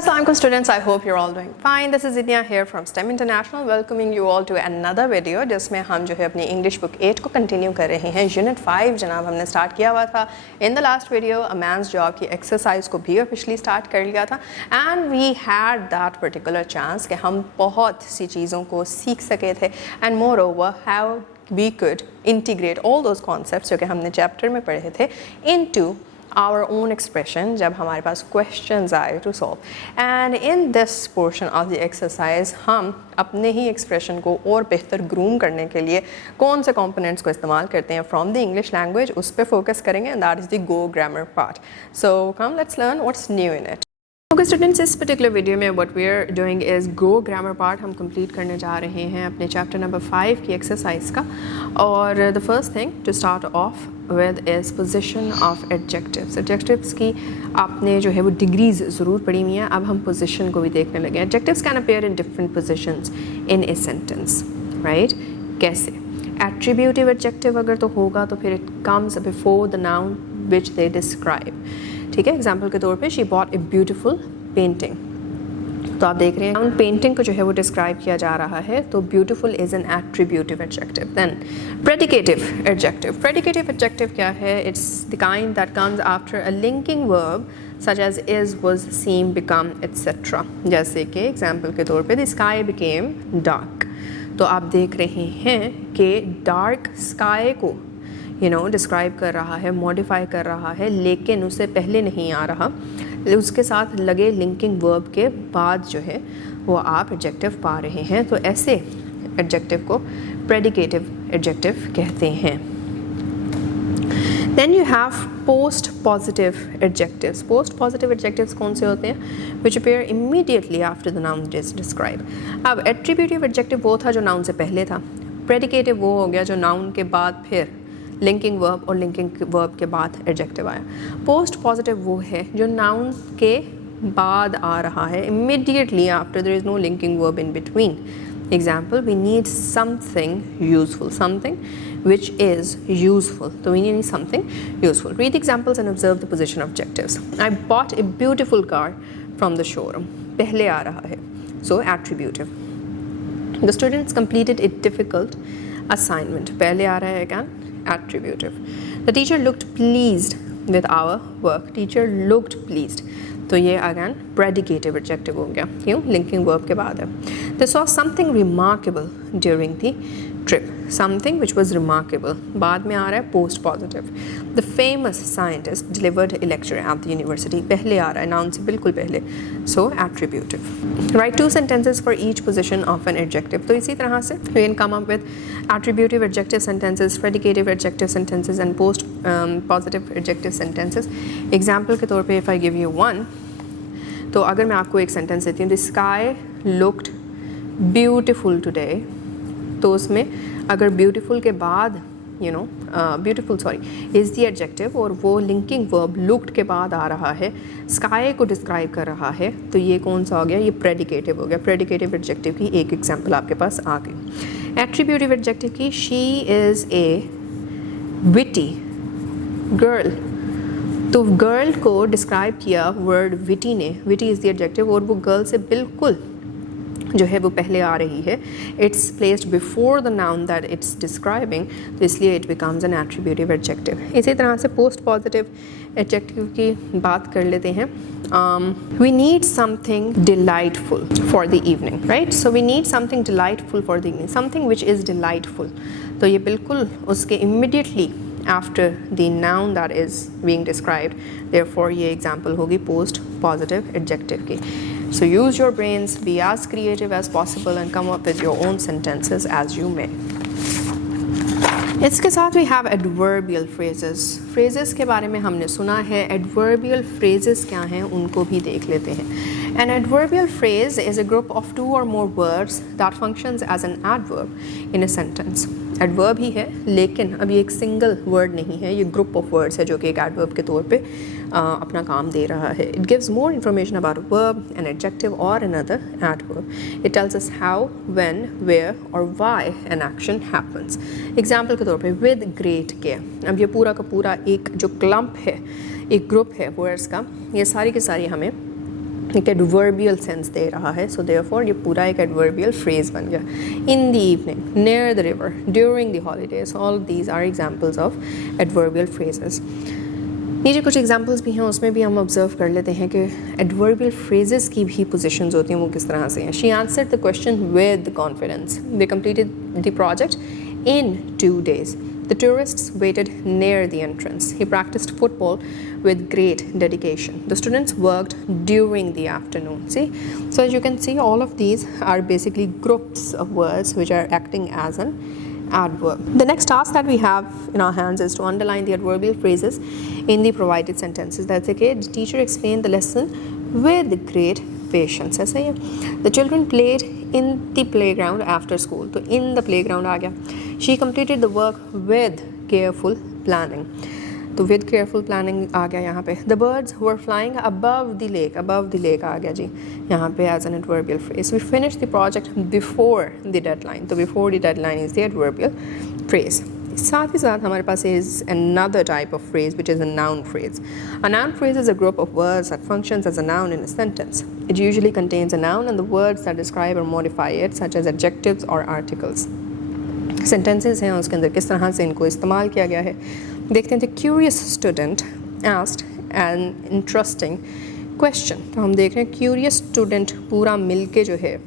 Assalamualaikum students, I hope you're all doing fine. This is Idnia here from STEM International, welcoming you all to another video जिसमें हम जो है अपनी English book 8 को continue कर रहे हैं. यूनिट 5 जनाब हमने स्टार्ट किया हुआ था. In the last video a man's job की एक्सरसाइज को भी ऑफिशियली स्टार्ट कर लिया था and we had that particular chance कि हम बहुत सी चीज़ों को सीख सके थे and moreover how we could integrate all those concepts जो कि हमने चैप्टर में पढ़े थे इनटू our own expression जब हमारे पास questions आए to solve. And in this portion of the exercise हम अपने ही expression को और बेहतर groom करने के लिए कौन से components को इस्तेमाल करते हैं from the English language उस पर focus करेंगे and that is the Go grammar part. So come let's learn what's new in it. Okay students, इस पर्टिकुलर वीडियो में what we are doing is go grammar part हम complete करने जा रहे हैं अपने चैप्टर नंबर 5 की एक्सरसाइज का. और the first thing to start off with is position of adjectives. Adjectives की आपने जो है वो डिग्रीज ज़रूर पढ़ी हुई हैं. अब हम पोजीशन को भी देखने लगे. Adjectives can appear in different positions in a sentence, right? कैसे? एट्रीब्यूटिव एडजेक्टिव अगर तो होगा तो फिर it comes before the noun which they describe. ठीक है, एग्जाम्पल के तौर पे she bought a beautiful painting. तो आप देख रहे हैं उन पेंटिंग को जो है वो डिस्क्राइब किया जा रहा है. तो beautiful is an attributive adjective. Then predicative adjective. Predicative adjective क्या है? It's the kind that comes after a linking verb such as is, was, seem, become etcetera. जैसे कि एग्जाम्पल के तौर पे द स्काई बिकेम डार्क. तो आप देख रहे हैं कि डार्क स्काई को डिस्क्राइब कर रहा है, मॉडिफाई कर रहा है, लेकिन उससे पहले नहीं आ रहा. उसके साथ लगे लिंकिंग वर्ब के बाद जो है वो आप एडजेक्टिव पा रहे हैं. तो ऐसे एडजेक्टिव को प्रेडिकेटिव एडजेक्टिव कहते हैं. Then you have post positive adjectives. Post positive adjectives कौन से होते हैं? Which appear immediately after the noun is describe. अब एट्रीब्यूटिव एडजेक्टिव वो था जो नाउन से पहले था. प्रेडिकेटिव वो हो गया जो नाउन के बाद फिर लिंकिंग वर्ब और लिंकिंग वर्ब के बाद एडजेक्टिव आया. पोस्ट पॉजिटिव वो है जो नाउन के बाद आ रहा है, immediately after there is no linking verb in between. Example, we need something useful, something which is useful. तो we need something useful. Read examples and observe the position of adjectives. I bought a beautiful car from the showroom. पहले आ रहा है, so attributive. The students completed a difficult assignment. पहले आ रहा है क्या? Attributive. The teacher looked pleased with our work. Teacher looked pleased. तो ये अगेन प्रेडिकेटिव एडजेक्टिव हो गया. क्यों? लिंकिंग वर्ब के बाद है. They saw something remarkable during the trip. Something which was remarkable. बाद में आ रहा है post positive. The famous scientist delivered a lecture at the university. पहले आ रहा है, नाउन से बिल्कुल पहले. So attributive. Write 2 sentences for each position of an adjective. तो इसी तरह से you can come up with attributive adjective sentences, predicative adjective sentences and post positive adjective sentences. Example के तौर पे if I give you one, तो अगर मैं आपको एक सेंटेंस देती हूँ, the sky looked beautiful today. तो उसमें अगर ब्यूटीफुल के बाद ब्यूटीफुल इज़ दी एडजेक्टिव और वो लिंकिंग वर्ब लुक्ड के बाद आ रहा है, स्काई को डिस्क्राइब कर रहा है, तो ये कौन सा हो गया? ये प्रेडिकेटिव हो गया. प्रेडिकेटिव एडजेक्टिव की एक एग्जांपल आपके पास आ गई. एट्रीब्यूटिव एडजेक्टिव की she is a witty girl. तो गर्ल को डिस्क्राइब किया वर्ड विटी ने. विटी इज़ दी एडजेक्टिव और वो गर्ल से बिल्कुल जो है वो पहले आ रही है. It's placed before the noun that it's describing, तो इसलिए it becomes N attributive adjective. इसी तरह से पोस्ट पॉजिटिव एडजेक्टिव की बात कर लेते हैं. We need something delightful for the evening, right? So we need something delightful for the evening. Something which is delightful, तो ये बिल्कुल उसके immediately after the noun that is being described. Therefore ये एग्जाम्पल होगी पोस्ट पॉजिटिव एडजेक्टिव की. So use your brains, be as creative as possible and come up with your own sentences as you may. इसके साथ we have adverbial phrases. Phrases के बारे में हमने सुना है. Adverbial phrases क्या हैं उनको भी देख लेते हैं. An adverbial phrase is a group of 2 or more words that functions as an adverb in a sentence. Adverb ही है, लेकिन अब ये एक सिंगल वर्ड नहीं है, ये ग्रुप ऑफ वर्ड्स है जो कि एक एडवर्ब के तौर पे अपना काम दे रहा है. It gives more information about a verb, an adjective और another adverb. It tells us how, when, where और why an action happens. Example के तौर पे विद ग्रेट केयर. अब ये पूरा का पूरा एक जो क्लम्प है, एक ग्रुप है वर्ड्स का, ये सारी की सारी हमें एक एडवर्बियल सेंस दे रहा है, सो देयरफॉर ये पूरा एक एडवर्बियल फ्रेज बन गया. In the evening, near the river, during the holidays, all these are examples of adverbial phrases. नीचे कुछ एग्जाम्पल्स भी हैं, उसमें भी हम ऑब्जर्व कर लेते हैं कि एडवर्बियल फ्रेजेस की भी पोजीशंस होती हैं वो किस तरह से हैं. She answered the question with confidence. They completed the project in 2 days. The tourists waited near the entrance. He practiced football with great dedication. The students worked during the afternoon. See? So as you can see, all of these are basically groups of words which are acting as an adverb. The next task that we have in our hands is to underline the adverbial phrases in the provided sentences. That's okay. The teacher explained the lesson with great patience. ऐसा ही है. The children played in the playground after school. तो in the playground आ गया. She completed the work with careful planning. तो with careful planning आ गया यहाँ पे. The birds were flying above the lake. Above the lake आ गया जी यहाँ पे as an adverbial phrase. We finished the project before the deadline. तो before the deadline is the adverbial phrase. साथ ही साथ हमारे पास is another type of phrase which is a noun phrase. A noun phrase is a group of words that functions as a noun in a sentence. It usually contains a noun and the words that describe or modify it, such as adjectives or articles. Sentences हैं उसके अंदर किस तरह से इनको इस्तेमाल किया गया है. देखते हैं. The curious student asked an interesting question. तो हम देख रहे हैं curious student पूरा मिल के जो है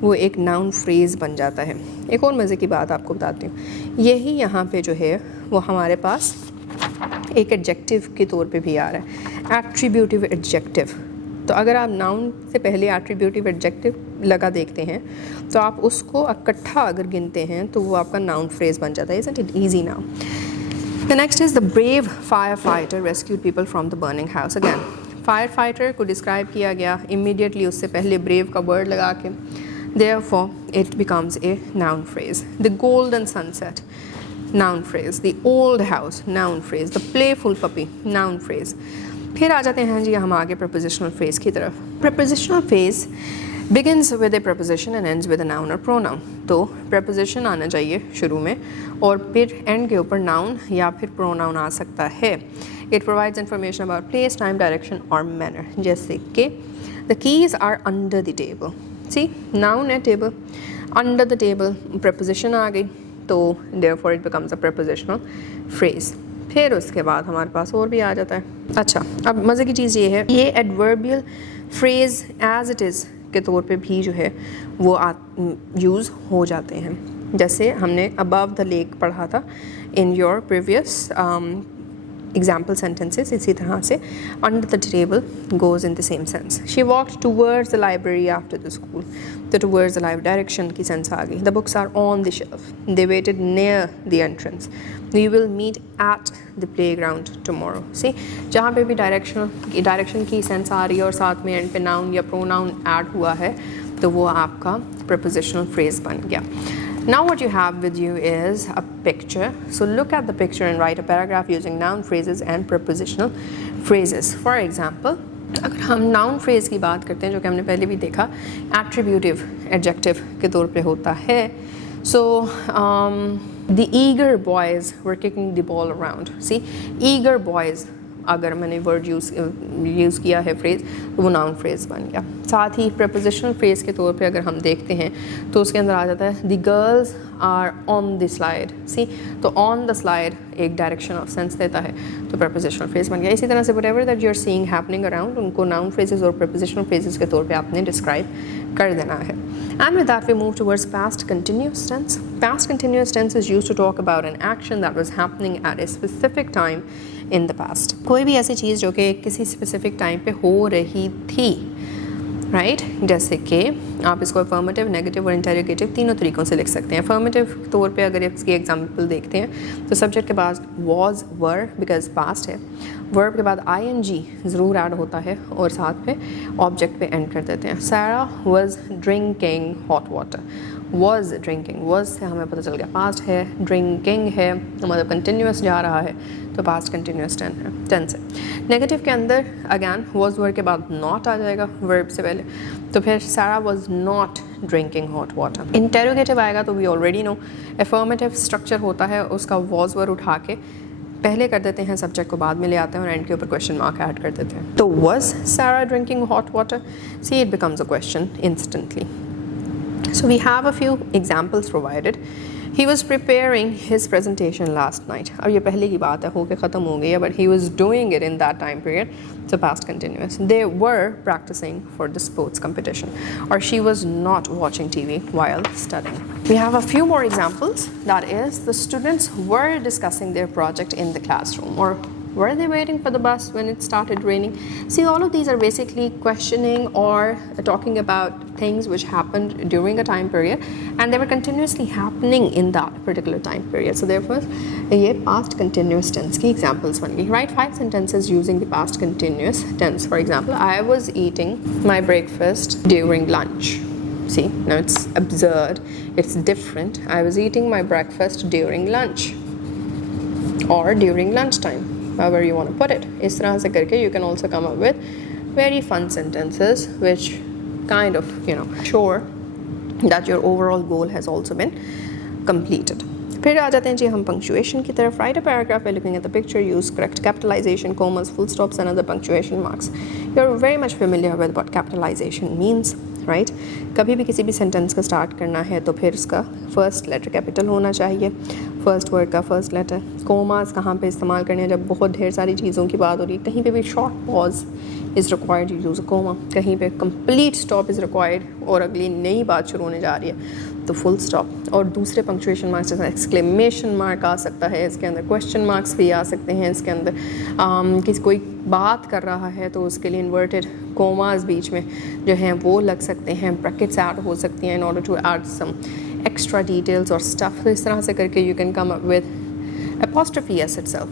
वो एक नाउन फ्रेज़ बन जाता है. एक और मज़े की बात आपको बताती हूँ. यही यहाँ पे जो है वो हमारे पास एक एडजेक्टिव के तौर पे भी आ रहा है, एट्रीब्यूटिव एडजेक्टिव. तो अगर आप नाउन से पहले एट्रीब्यूटिव एडजेक्टिव लगा देखते हैं तो आप उसको इकट्ठा अगर गिनते हैं तो वो आपका नाउन फ्रेज़ बन जाता है. Isn't it easy now? The next is the brave firefighter rescued people from the burning house. Again, firefighter को डिस्क्राइब किया गया immediately उससे पहले brave का वर्ड लगा के. Therefore, it becomes a noun phrase. The golden sunset, noun phrase. The old house, noun phrase. The playful puppy, noun phrase. फिर आ जाते हैं जी हम आगे prepositional phrase की तरफ. Prepositional phrase begins with a preposition and ends with a noun or pronoun. तो preposition आना चाहिए शुरू में और फिर end के ऊपर noun या फिर pronoun आ सकता है. It provides information about place, time, direction or manner. जैसे कि the keys are under the table. See, noun है table, under the table preposition आ गई तो therefore it becomes a prepositional phrase. फिर उसके बाद हमारे पास और भी आ जाता है. अच्छा, अब मज़े की चीज़ ये है, ये adverbial phrase as it is के तौर पे भी जो है वो यूज़ हो जाते हैं. जैसे हमने above the lake पढ़ा था in your previous example sentences. इसी तरह से under the table goes in the same sense. She walked towards the library after the school. तो towards the library direction की sense आ गई. The books are on the shelf. They waited near the entrance. We will meet at the playground tomorrow. See, जहाँ पे भी direction की sense आ रही है और साथ में end पे noun या pronoun add हुआ है तो वो आपका prepositional phrase बन गया. Now what you have with you is a picture. So look at the picture and write a paragraph using noun phrases and prepositional phrases. For example, अगर हम noun phrase की बात करते हैं जो कि हमने पहले भी देखा attributive adjective के तौर पे होता है. So the eager boys were kicking the ball around. See, eager boys अगर मैंने वर्ड यूज़ किया है फ्रेज़ तो वो नाउन फ्रेज़ बन गया. साथ ही प्रपोजिशनल फ्रेज़ के तौर पे अगर हम देखते हैं तो उसके अंदर आ जाता है the girls are on the slide. See, तो ऑन द स्लाइड एक डायरेक्शन ऑफ सेंस देता है तो प्रपोजिशनल फ्रेज़ बन गया. इसी तरह से whatever that you are seeing happening around उनको नाउन फ्रेजेस और प्रपोजिशनल फ्रेजेस के तौर पे आपने डिस्क्राइब कर देना है. And with that we move towards past continuous tense. Past continuous tense is used to talk about an action that was happening at a specific time in the past. कोई भी ऐसी चीज़ जो कि किसी specific time पे हो रही थी, राइट जैसे कि आप इसको अफर्मेटिव, नेगेटिव और इंटेरोगेटिव तीनों तरीक़ों से लिख सकते हैं. अफर्मेटिव तौर पे अगर इसकी एग्जांपल देखते हैं तो सब्जेक्ट के बाद was, were बिकॉज पास्ट है. वर्ब के बाद ing ज़रूर ऐड होता है और साथ पे ऑब्जेक्ट पे एंड कर देते हैं. सारा was drinking hot water. was drinking, was से हमें पता चल गया पास्ट है, ड्रिंकिंग है मतलब कंटिन्यूस जा रहा है तो पास्ट कंटिन्यूस टेंस है. नेगेटिव के अंदर अगैन was वर्ब के बाद नॉट आ जाएगा वर्ब से पहले तो फिर सारा was not drinking hot water. Interrogative आएगा तो we already know affirmative structure होता है उसका was वर्ब उठा के पहले कर देते हैं, सब्जेक्ट को बाद में ले आते हैं और एंड के ऊपर क्वेश्चन मार्क ऐड कर देते हैं. तो was Sarah drinking hot water? See, it becomes a question instantly. So we have a few examples provided. He was preparing his presentation last night. अब ये पहले की बात है, हो के ख़त्म हो गई है, but he was doing it in that time period. So past continuous. They were practicing for the sports competition, or she was not watching TV while studying. We have a few more examples. That is, the students were discussing their project in the classroom, or were they waiting for the bus when it started raining? See, all of these are basically questioning or talking about things which happened during a time period, and they were continuously happening in that particular time period. So therefore, ये past continuous tense की examples बन गई. Write 5 sentences using the past continuous tense. For example, I was eating my breakfast during lunch. See, now it's absurd, it's different. I was eating my breakfast during lunch or during lunchtime, however you want to put it. इस तरह से करके you can also come up with very fun sentences which kind of, show that your overall goal has also been completed. फिर आ जाते हैं जी हम punctuation की तरफ. Write a paragraph by looking at the picture. Use correct capitalization, commas, full stops and other punctuation marks. You're very much familiar with what capitalization means, right? कभी भी किसी भी सेंटेंस का स्टार्ट करना है तो फिर उसका फर्स्ट लेटर कैपिटल होना चाहिए, फर्स्ट वर्ड का फर्स्ट लेटर. कोमास कहाँ पे इस्तेमाल करने हैं? जब बहुत ढेर सारी चीज़ों की बात हो रही है, कहीं पे भी short pause is required, you use a comma. कहीं पे कंप्लीट स्टॉप इज़ रिक्वायर्ड और अगली नई बात शुरू होने जा रही है तो फुल स्टॉप. और दूसरे पंक्चुएशन मार्क्स जैसे एक्सक्लेमेशन मार्क आ सकता है, इसके अंदर क्वेश्चन मार्क्स भी आ सकते हैं, इसके अंदर किसी कोई बात कर रहा है तो उसके लिए इन्वर्टेड कोमास बीच में जो हैं वो लग सकते हैं, ब्रैकेट्स ऐड हो सकती हैं in order to add some extra details or stuff. तो इस तरह से करके you can come up with apostrophe s itself,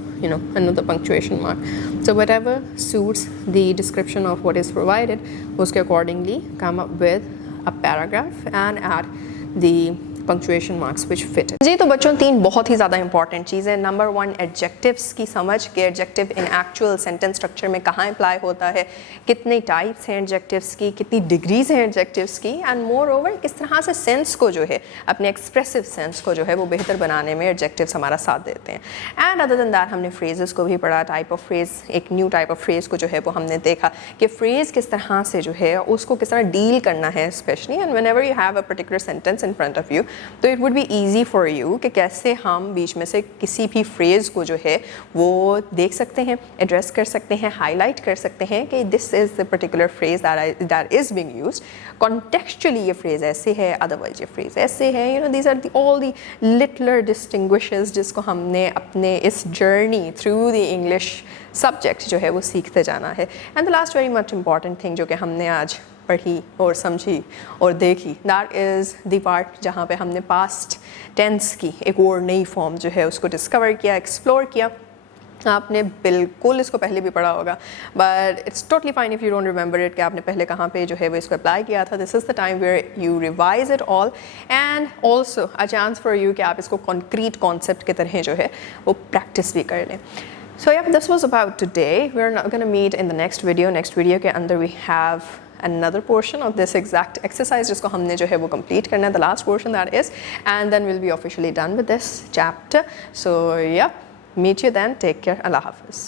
another punctuation mark. So whatever suits the description of what is provided, उसके accordingly come up with a paragraph and add the punctuation marks which fit it. जी तो बच्चों 3 बहुत ही ज़्यादा important चीज़ें. Number 1, adjectives की समझ के adjective इन actual sentence structure में कहाँ अप्लाई होता है, कितने टाइप्स हैं एडजेक्टिव्स की, कितनी डिग्रीज हैं एडजेक्टिव्स की, एंड मोर ओवर किस तरह से सेंस को जो है, अपने एक्सप्रेसिव सेंस को जो है वो बेहतर बनाने में एडजेक्टिव्स हमारा साथ देते हैं. एंड अदर देन दैट हमने फ्रेजेस को भी पढ़ा. टाइप ऑफ फ्रेज, एक न्यू टाइप ऑफ फ्रेज को जो है वो हमने देखा कि फ्रेज किस तरह से जो है उसको किस तरह डील करना है specially. And whenever you have a particular sentence in front of you तो it would be easy for you कि कैसे हम बीच में से किसी भी फ्रेज़ को जो है वो देख सकते हैं, एड्रेस कर सकते हैं, हाईलाइट कर सकते हैं कि this is the particular phrase that is being used. Contextually ये फ्रेज़ ऐसे है, अदरवाइज ये फ्रेज़ ऐसे है. These are all the littler distinguishes जिसको हमने अपने इस journey through the English subject जो है वो सीखते जाना है. And the last very much important thing जो कि हमने आज पढ़ी और समझी और देखी, दैट इज़ द पार्ट जहाँ पे हमने पास्ट टेंस की एक और नई फॉर्म जो है उसको डिस्कवर किया, एक्सप्लोर किया. आपने बिल्कुल इसको पहले भी पढ़ा होगा, but it's totally fine if you don't remember it कि आपने पहले कहाँ पे जो है वो इसको अप्लाई किया था. This is the time where you revise it all and also a chance for you कि आप इसको कॉन्क्रीट कॉन्सेप्ट की तरह जो है वो प्रैक्टिस भी कर लें. So yeah, this was about today. We're not going to meet in the next video. Next video के अंदर we have another portion of this exact exercise जिसको हमने जो है वो complete करना है, the last portion that is, and then we'll be officially done with this chapter. So yeah, meet you then. Take care. Allah Hafiz.